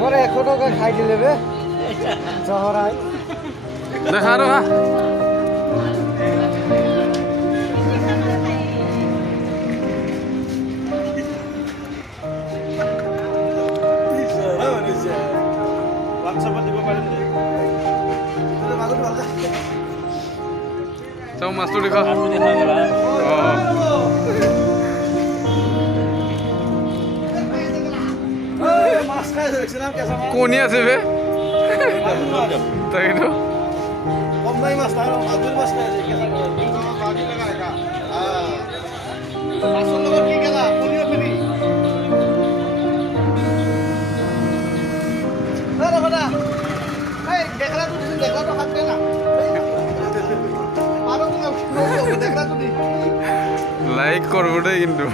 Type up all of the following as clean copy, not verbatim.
মোর 100 টাকা খাই দিলে বে চহরাই দেখা রা চাও মাছটো দেখা কোনি আছে বে তাই তো লাইক করবো রে কিন্তু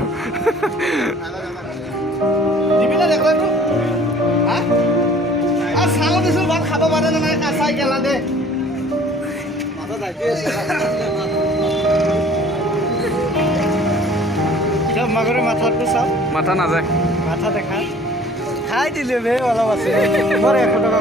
ভাত খাব পাৰে নে নাই কাঁচাই গেলা দে মাগৰে মাথাটো চাওঁ মাথা নাযায় মাথা দেখা খাই দিলে বে অলপ আছে মোৰ 100 টকা